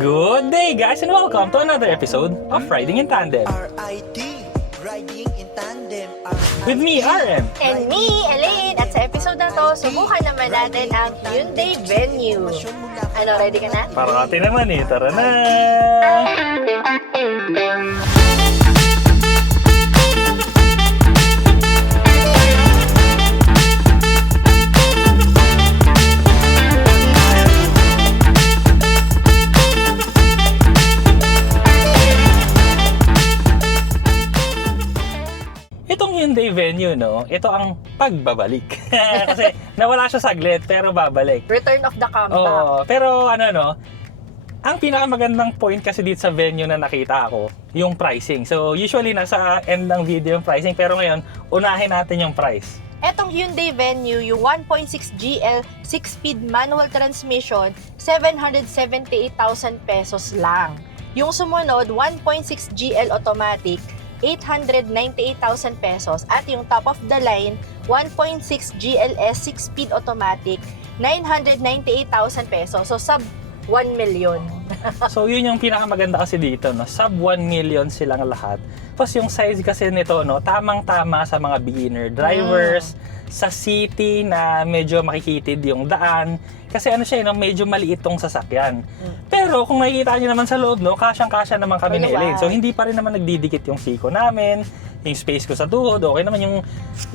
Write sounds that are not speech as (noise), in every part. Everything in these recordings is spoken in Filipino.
Good day, guys, and welcome to another episode of Riding in Tandem. RID, riding in tandem. With me, RM. And me, Elaine. At sa episode na to, subukan naman natin ang Hyundai Venue. Ano, ready ka na? Parati naman eh, tara na! Hyundai Venue, no, ito ang pagbabalik. (laughs) Kasi nawala siya saglit, pero babalik. Return of the comeback. Oo, pero ano no, ang pinakamagandang point kasi dito sa venue na nakita ako, yung pricing. So usually nasa end ng video yung pricing, pero ngayon unahin natin yung price. Etong Hyundai Venue, yung 1.6 GL 6-speed manual transmission, 778,000 pesos lang. Yung sumunod, 1.6 GL automatic, 898,000 pesos. At yung top of the line, 1.6 GLS 6-speed automatic, 998,000 pesos. So sub 1 million. So yun yung pinakamaganda kasi dito, no? Sub 1 million silang lahat. Tapos yung size kasi nito, no, tamang-tama sa mga beginner drivers, sa city na medyo makikitid yung daan. Kasi ano siya, no, medyo maliit tong sasakyan. Pero kung makikita nyo naman sa loob, no, kasyang-kasya naman kami ni. Elaine. So hindi pa rin naman nagdidikit yung siko namin, yung space ko sa tuhod, okay naman yung,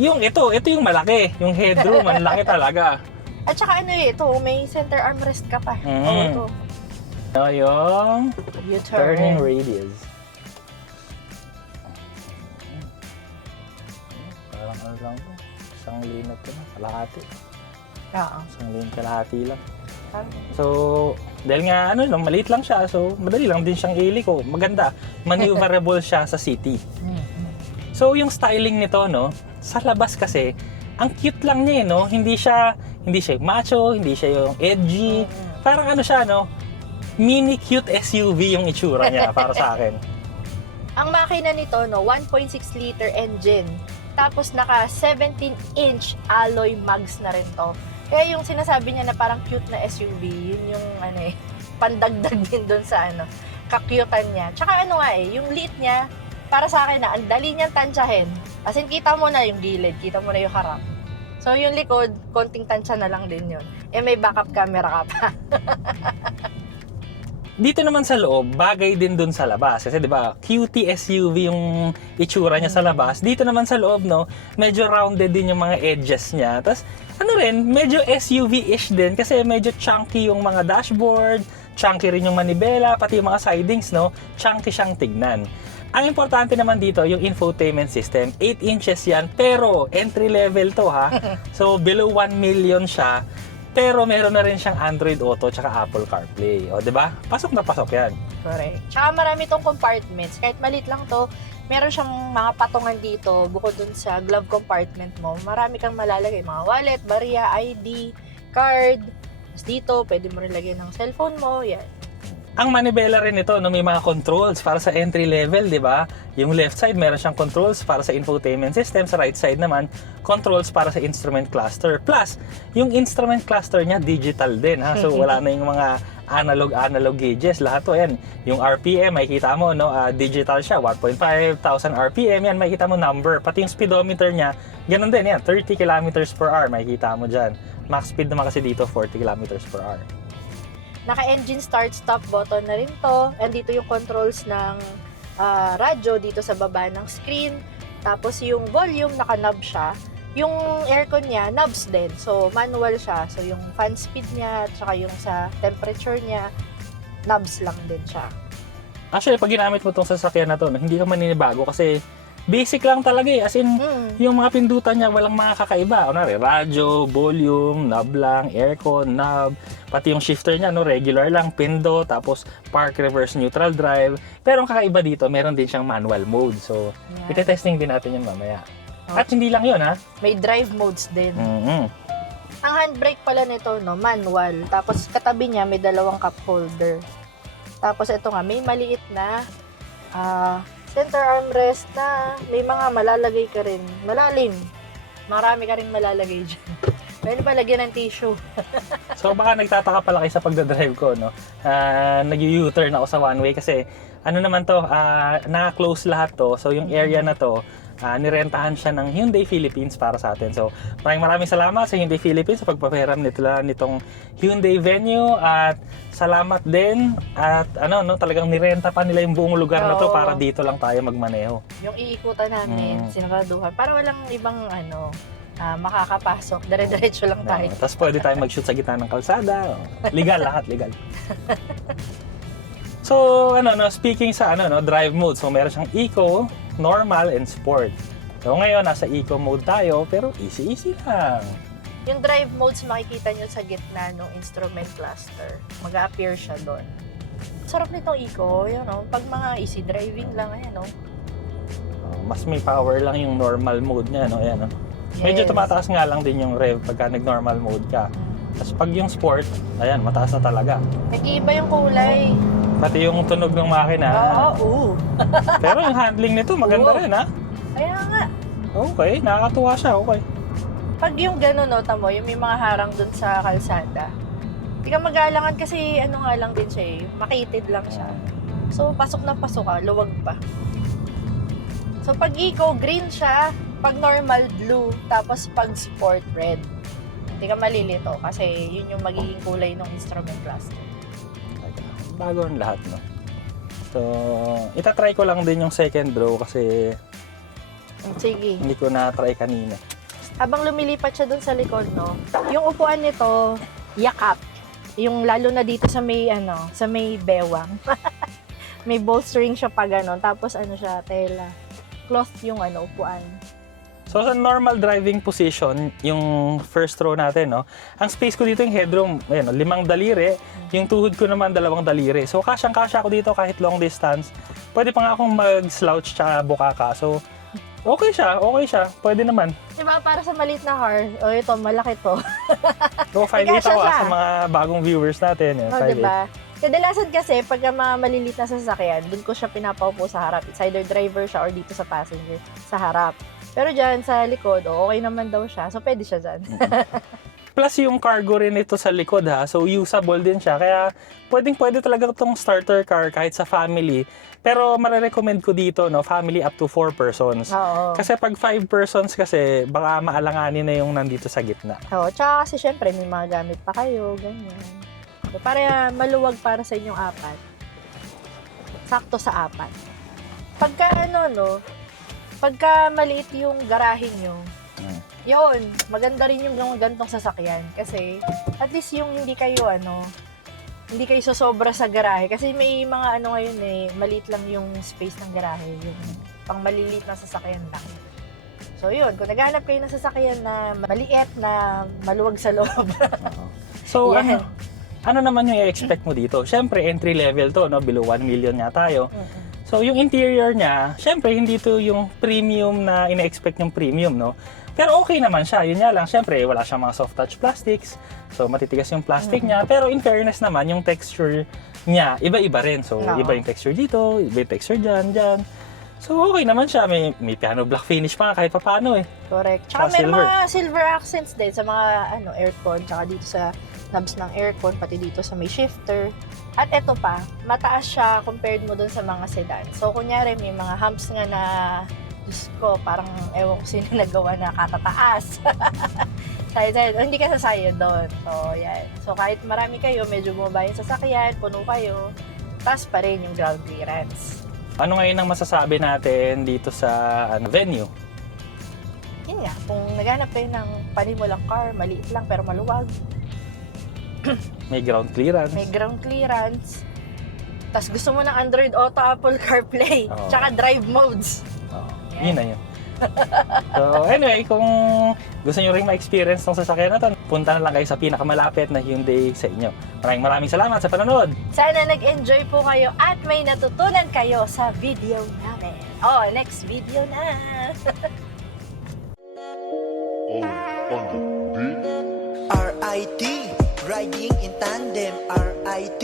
yung ito, ito yung malaki, yung headroom, ang laki talaga. At saka ano eh, ito, may center armrest ka pa. Mm. Oo, ito. No, yung turning U-turn. radius. Parang ano lang to, isang lane na na, kalahati. Oo. Isang lane kalahati lang. So, dahil nga ano lang, maliit lang siya, so madali lang din siyang iliko. Maganda, maneuverable siya sa city. So, yung styling nito, no, sa labas kasi, ang cute lang niya, eh, no? Hindi siya, hindi siya macho, hindi siya yung edgy. Parang ano siya, no? Mini cute SUV yung itsura niya para sa akin. (laughs) Ang makina nito, no, 1.6 liter engine. Tapos naka 17-inch alloy mags na rin to. Kaya yung sinasabi niya na parang cute na SUV, yun yung ano eh, (laughs) pandagdag din doon sa ano, kakyutan niya. Tsaka ano nga eh, yung liit niya, para sa akin na, ang dali niyang tansyahin. As in, kita mo na yung gilid, kita mo na yung harap. So, yung likod, konting tansya na lang din yun. Eh, may backup camera ka pa. (laughs) Dito naman sa loob, bagay din dun sa labas. Kasi di ba, cutie SUV yung itsura niya sa labas. Dito naman sa loob, no, medyo rounded din yung mga edges niya. Tapos, ano rin, medyo SUV-ish din kasi medyo chunky yung mga dashboard, chunky rin yung manibela, pati yung mga sidings, no, chunky siyang tignan. Ang importante naman dito, yung infotainment system, 8 inches yan, pero entry level to ha. (laughs) So, below 1 million siya. Pero meron na rin siyang Android Auto tsaka Apple CarPlay. O, di ba? Pasok na pasok yan. Correct. Tsaka marami tong compartments. Kahit malit lang to, meron siyang mga patungan dito bukod dun sa glove compartment mo. Marami kang malalagay. Mga wallet, barya, ID, card. Tapos dito, pwede mo rin lagyan ng cellphone mo. Yan. Ang manibela rin ito, no, may mga controls para sa entry level, di ba? Yung left side, meron siyang controls para sa infotainment system. Sa right side naman, controls para sa instrument cluster. Plus, yung instrument cluster niya, digital din. Ha? So, wala na yung mga analog-analog gauges. Lahat to, yan. Yung RPM, makikita mo, no, ah, digital siya. 1.5 thousand RPM, yan, makikita mo number. Pati yung speedometer niya, ganun din, yan. 30 kilometers per hour, makikita mo dyan. Max speed naman kasi dito, 40 kilometers per hour. Naka-engine start-stop button na rin to. And dito yung controls ng ah, radyo dito sa baba ng screen. Tapos yung volume, naka-knob siya. Yung aircon niya, knobs din. So, manual siya. So, yung fan speed niya, tsaka yung sa temperature niya, knobs lang din siya. Actually, pag ginamit mo tong sasakyan na to, hindi ka maninibago kasi basic lang talaga eh. As in, Mm. yung mga pindutan niya, walang mga kakaiba. Kunwari, radyo, volume, knob lang, aircon, knob, pati yung shifter niya, no, regular lang, pindo, tapos park, reverse, neutral drive. Pero ang kakaiba dito, meron din siyang manual mode. So, Yan. ite-testing din natin yan mamaya. Oh. At hindi lang yun, ha? May drive modes din. Mhm. Ang handbrake pala nito, no, manual. Tapos katabi niya may dalawang cup holder. Tapos ito nga, may maliit na ah, center armrest na may mga malalagay ka rin. Malalim. Marami ka rin malalagay dyan. (laughs) Pwede pa lagyan ng tissue. (laughs) So baka nagtataka pala kayo sa pagdadrive ko, no? Ah, nag-U-turn ako sa one way kasi ano naman to, ah, naka-close lahat to. So yung area na to, ah, nirentahan siya ng Hyundai Philippines para sa atin. So maraming maraming salamat sa Hyundai Philippines sa pagpapahiram nito nitong Hyundai venue at salamat din at ano no talagang nirenta pa nila yung buong lugar na to Oo. para dito lang tayo magmaneho. Yung iikutan namin, Mm. sinaraduhan. Para walang ibang ano, ah, makakapasok. Dire-diretso lang tayo. No, Tapos pwede tayo mag-shoot sa gitna ng kalsada. Legal (laughs) lahat, legal. So, ano no, speaking sa ano no, drive mode. So, meron siyang eco, normal and sport. So, ngayon nasa eco mode tayo, pero easy-easy lang. Yung drive modes makikita nyo sa gitna ng instrument cluster. Mag-appear siya doon. Sarap nitong eco, yun know, Pag mga easy driving lang, ayan no. Oh, mas may power lang yung normal mode niya, no? Ayan, no? Medyo Yes. tumataas nga lang din yung rev pagka nag-normal mode ka. Tapos pag yung sport, ayan, mataas na talaga. Nag-iiba yung kulay. Pati yung tunog ng makina. Oo, oo. (laughs) Pero yung handling nito, maganda Oo. rin, ha? Kaya nga, Okay, nakakatuwa siya, okay. pag yung gano'n, no, tamo, yung may mga harang dun sa kalsada, hindi ka mag-aalangan kasi ano nga lang din siya eh, makitid lang siya. So, pasok na pasok ka, luwag pa. So, pag eco, green siya. Pag normal, blue. Tapos, pag sport, red. Hindi ka malilito kasi yun yung magiging kulay ng instrument cluster. bago ang lahat, no? So, itatry ko lang din yung second row kasi Sige. hindi ko na-try kanina. Habang lumilipat siya dun sa likod, no, yung upuan nito, yakap. Yung lalo na dito sa may, ano, sa may bewang. (laughs) may bolstering siya pa ganon. Tapos, ano siya, tela. Cloth yung, ano, upuan. So, sa normal driving position, yung first row natin, no? Ang space ko dito yung headroom, ayun, limang daliri. Yung tuhod ko naman, dalawang daliri. So, kasyang-kasya ako dito kahit long distance. Pwede pa nga akong mag-slouch tsaka bukaka. So, okay siya, okay siya. Pwede naman. Diba, para sa maliit na car, o ito, malaki to. (laughs) So, 5'8 Kasya ako ah, sa mga bagong viewers natin. Yun, O, 5'8. diba? Kadalasan kasi, pag mga maliliit na sasakyan, dun ko siya pinapaupo sa harap. It's either driver siya or dito sa passenger, sa harap. Pero dyan, sa likod, o, okay naman daw siya. So, pwede siya dyan. Plus yung cargo rin ito sa likod ha. So usable din siya. Kaya pwedeng pwede talaga itong starter car kahit sa family. Pero marerecommend ko dito no, family up to 4 persons. Oo. Kasi pag 5 persons kasi baka maalanganin na yung nandito sa gitna. Oo, tsaka kasi syempre, may mga gamit pa kayo, ganyan. So, para maluwag para sa inyong apat. Sakto sa apat. Pagka ano, no, pagka maliit yung garahe nyo, Mm. yun, maganda rin yung gantong sasakyan. Kasi, at least yung hindi kayo, ano, hindi kayo sosobra sa garahe. Kasi may mga ano ngayon eh, maliit lang yung space ng garahe. Yung pang maliliit na sasakyan lang. So yun, kung naghanap kayo ng sasakyan na maliit na maluwag sa loob. (laughs) So Yan. ano, ano naman yung i-expect mo dito? Siyempre entry level to, no? below 1 million nga tayo. So yung interior niya, syempre hindi to yung premium na ina-expect yung premium, no? Pero okay naman siya. Yun nga lang, syempre wala siyang mga soft touch plastics. So matitigas yung plastic niya. Pero in fairness naman, yung texture niya, iba-iba rin. So Oo. iba yung texture dito, iba yung texture dyan, dyan. So okay naman siya. May, may piano black finish pa kahit papano eh. Correct. Tsaka Tsaka may silver. mga silver accents din sa mga ano aircon, tsaka dito sa knobs ng aircon, pati dito sa may shifter. At eto pa, mataas siya compared mo dun sa mga sedan. So, kunyari, may mga humps nga na, Diyos ko, parang ewan ko sino (laughs) nagawa na katataas. (laughs) Side, side. Hindi ka sasaya doon. So, yan. So, kahit marami kayo, medyo bumaba yung sasakyan, puno kayo, taas pa rin yung ground clearance. Ano ngayon ang masasabi natin dito sa ano, venue? Yun nga, kung naghanap kayo ng panimulang car, maliit lang pero maluwag, (coughs) May ground clearance. may ground clearance, tas gusto mo ng Android Auto, Apple CarPlay, (laughs) Oo. tsaka drive modes. Oo, yun na yun. so anyway, kung gusto nyo rin ma-experience tong sasakyan na to, punta na lang kayo sa pinakamalapit na Hyundai sa inyo. Maraming maraming salamat sa panonood. Sana nag-enjoy po kayo at may natutunan kayo sa video namin. Oh, next video na! (laughs) RIT, riding in tandem. RIT,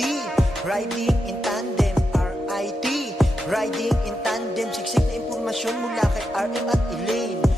riding in tandem. RIT, riding in tandem. Siksik na impormasyon mula kay RM at Elaine.